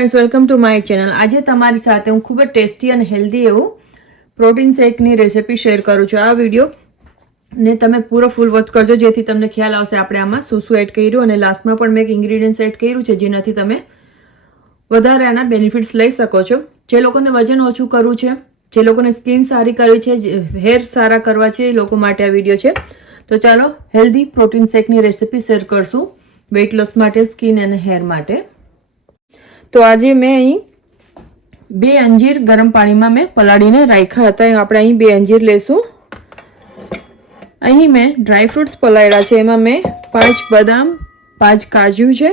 Friends, welcome to my channel. આજે તમારી સાથે હું ખૂબ જ ટેસ્ટી અને હેલ્ધી એવું પ્રોટીન શેકની રેસિપી શેર કરું છું. આ વિડીયો ને તમે પૂરો ફૂલ વોચ કરજો, જેથી તમને ખ્યાલ આવશે આપણે આમાં શું શું એડ કર્યું, અને લાસ્ટમાં પણ મેં એક ઇન્ગ્રીડિયન્ટ્સ એડ કર્યું છે જેનાથી તમે વધારે આના બેનિફિટ્સ લઈ શકો છો. જે લોકોને વજન ઓછું કરવું છે, જે લોકોને સ્કિન સારી કરવી છે, હેર સારા કરવા છે, એ લોકો માટે આ વિડીયો છે. તો ચાલો હેલ્ધી પ્રોટીન શેકની રેસિપી શેર કરશું વેઇટ લોસ માટે, સ્કિન અને હેર માટે. તો આજે મેં અહીં 2 અંજીર ગરમ પાણીમાં મેં પલાળીને રાખ્યા હતા. આપણે અહીં 2 અંજીર લેશું. અહીં મેં ડ્રાય ફ્રૂટ્સ પલાળ્યા છે. એમાં મેં 5 બદામ, 5 કાજુ છે,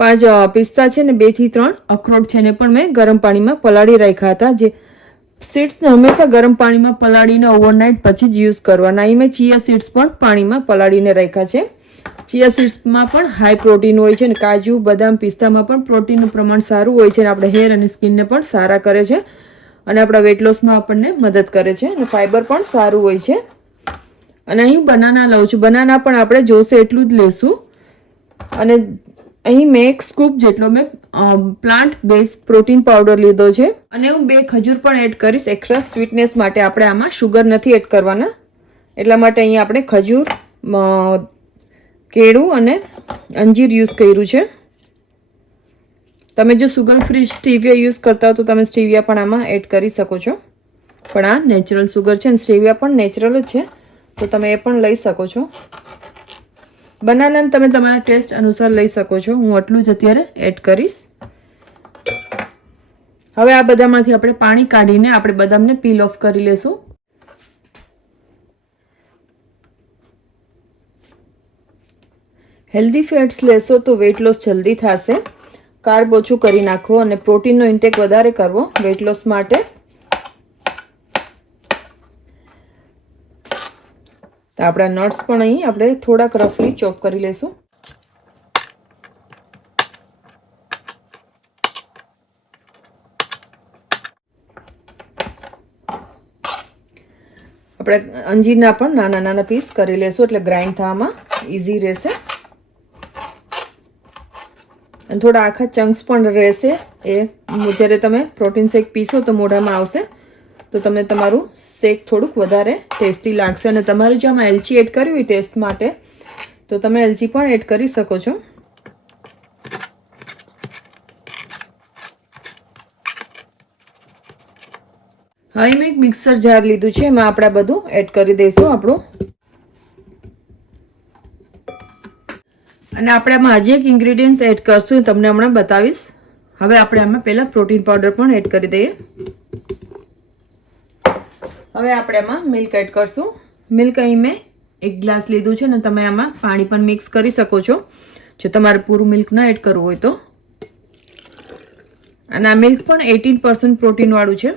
5 પિસ્તા છે ને 2 થી 3 અખરોટ છે ને પણ મેં ગરમ પાણીમાં પલાળી રાખ્યા હતા. જે સીડ્સને હંમેશા ગરમ પાણીમાં પલાળીને ઓવરનાઇટ પછી જ યુઝ કરવાના. અહીં મેં ચિયા સીડ્સ પણ પાણીમાં પલાળીને રાખ્યા છે. ચિયા સીડ્સમાં પણ હાઈ પ્રોટીન હોય છે અને કાજુ, બદામ, પિસ્તામાં પણ પ્રોટીનનું પ્રમાણ સારું હોય છે અને આપણે હેર અને સ્કિનને પણ સારા કરે છે અને આપણા વેટ લોસમાં આપણને મદદ કરે છે અને ફાઈબર પણ સારું હોય છે. અને અહીં બનાના લઉં છું. બનાના પણ આપણે જોશે એટલું જ લેશું. અને અહીં મેં 1 સ્કૂપ જેટલો મેં પ્લાન્ટ બેઝ પ્રોટીન પાવડર લીધો છે અને હું 2 ખજૂર પણ એડ કરીશ એક્સ્ટ્રા સ્વીટનેસ માટે. આપણે આમાં શુગર નથી એડ કરવાના, એટલા માટે અહીં આપણે ખજૂર, કેળું અને અંજીર યુઝ કર્યું છે. તમે જો સુગર ફ્રી સ્ટીવિયા યુઝ કરતા હો તો તમે સ્ટીવિયા પણ આમાં એડ કરી શકો છો, પણ આ નેચરલ સુગર છે અને સ્ટીવિયા પણ નેચરલ જ છે, તો તમે એ પણ લઈ શકો છો. બનાનાને તમે તમારા ટેસ્ટ અનુસાર લઈ શકો છો. હું આટલું જ અત્યારે એડ કરીશ. હવે આ બધામાંથી આપણે પાણી કાઢીને આપણે બદામને પીલ ઓફ કરી લેશું. હેલ્ધી ફેટ્સ લેશો તો વેઇટ લોસ જલ્દી થશે. કાર્બ ઓછું કરી નાખવો અને પ્રોટીનનો ઇન્ટેક વધારે કરવો વેઇટ લોસ માટે. તો આપણા નટ્સ પણ અહીં આપણે થોડાક રફલી ચોપ કરી લેશું. આપણે અંજીરના પણ નાના નાના પીસ કરી લેશું, એટલે ગ્રાઇન્ડ થવામાં ઇઝી રહેશે અને થોડા આખા ચંક્સ પણ રહેશે. એ જ્યારે તમે પ્રોટીન શેક પીશો તો મોઢામાં આવશે, તો તમને તમારું શેક થોડુંક વધારે ટેસ્ટી લાગશે. અને તમારે જો આમાં એલચી એડ કરવી હોય ટેસ્ટ માટે તો તમે એલચી પણ એડ કરી શકો છો. હવે મેં એક મિક્સર જાર લીધું છે, એમાં આપણે બધું એડ કરી દઈશું આપણું. અને આપણે આમાં હજી એક ઇન્ગ્રીડિયન્ટ્સ એડ કરશું, તમને હમણાં બતાવીશ. હવે આપણે આમાં પહેલાં પ્રોટીન પાવડર પણ એડ કરી દઈએ. હવે આપણે આમાં મિલ્ક એડ કરશું. મિલ્ક અહીં મેં 1 ગ્લાસ લીધું છે ને તમે આમાં પાણી પણ મિક્સ કરી શકો છો જો તમારે પૂરું મિલ્ક ના એડ કરવું હોય તો. અને આ મિલ્ક પણ 18% પ્રોટીનવાળું છે.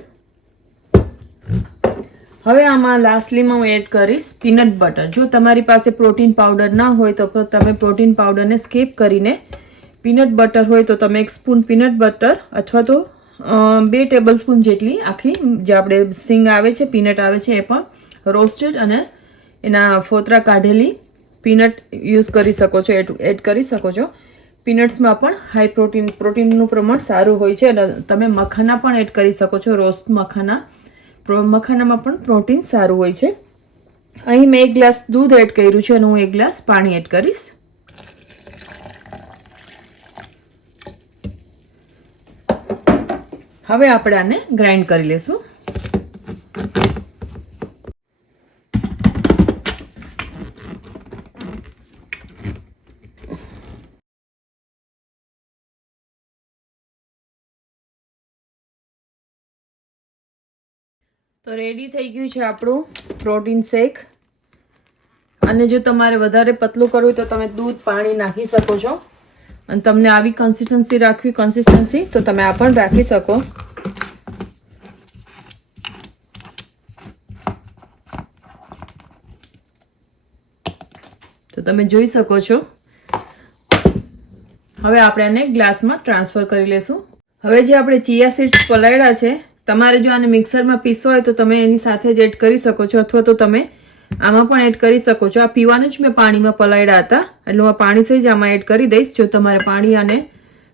હવે આમાં લાસ્ટલીમાં હું એડ કરીશ પીનટ બટર. જો તમારી પાસે પ્રોટીન પાવડર ના હોય તો તમે પ્રોટીન પાવડરને સ્કીપ કરીને પીનટ બટર હોય તો તમે 1 સ્પૂન પીનટ બટર અથવા તો 2 ટેબલ સ્પૂન જેટલી આખી જે આપણે સિંગ આવે છે, પીનટ આવે છે, એ પણ રોસ્ટેડ અને એના ફોતરા કાઢેલી પીનટ યુઝ કરી શકો છો, એડ કરી શકો છો. પીનટ્સમાં પણ હાઈ પ્રોટીનનું પ્રમાણ સારું હોય છે. અને તમે મખાના પણ એડ કરી શકો છો, રોસ્ટ મખાના. મખાનામાં પણ પ્રોટીન સારું હોય છે. અહીં મેં 1 ગ્લાસ દૂધ એડ કર્યું છે અને હું 1 ગ્લાસ પાણી એડ કરીશ. હવે આપણે આને ગ્રાઇન્ડ કરી લેશું. તો રેડી થઈ ગયું છે આપણું પ્રોટીન શેક. અને જો તમારે વધારે પતલું કરવું હોય તો તમે દૂધ, પાણી નાખી શકો છો. અને તમને આવી કન્સિસ્ટન્સી રાખવી તો તમે આ પણ રાખી શકો. તો તમે જોઈ શકો છો. હવે આપણે આને ગ્લાસમાં ટ્રાન્સફર કરી લેશું. હવે જે આપણે ચિયા સીડ્સ પલાળ્યા છે, તમારે જો આને મિક્સરમાં પીસો હોય તો તમે એની સાથે જ એડ કરી શકો છો, અથવા તો તમે આમાં પણ એડ કરી શકો છો. આ પીવાનું જ મેં પાણીમાં પલાળ્યા હતા, એટલે હું આ પાણી સહેજ આમાં એડ કરી દઈશ. જો તમારે પાણી અને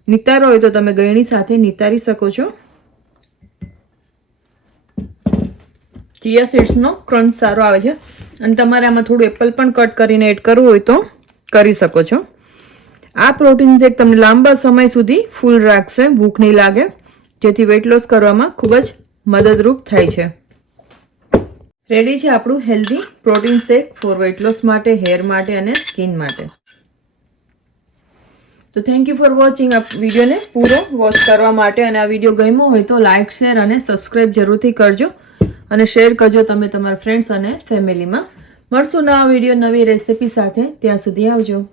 નિતારો હોય તો તમે ગળણી સાથે નિતારી શકો છો. ચિયા સીડ્સનો ક્રંચ સારો આવે છે અને તમારે આમાં થોડું એપલ પણ કટ કરીને એડ કરવું હોય તો કરી શકો છો. આ પ્રોટીન શેક તમને લાંબા સમય સુધી ફૂલ રાખશે, ભૂખ નહીં લાગે, જેથી વેઇટ લોસ કરવામાં ખૂબ જ મદદરૂપ થાય છે. રેડી છે આપણું healthy protein shake four weight loss માટે, હેર માટે અને સ્કિન માટે. તો થેન્ક યુ ફોર વોચિંગ. આ વિડીયોને પૂરો વોચ કરવા માટે, અને આ વિડીયો ગમ્યો હોય તો લાઇક, શેર અને સબસ્ક્રાઈબ જરૂરથી કરજો અને શેર કરજો તમે તમારા ફ્રેન્ડ્સ અને ફેમિલીમાં. મળશું નવા વિડીયો નવી રેસિપી સાથે. ત્યાં સુધી આવજો.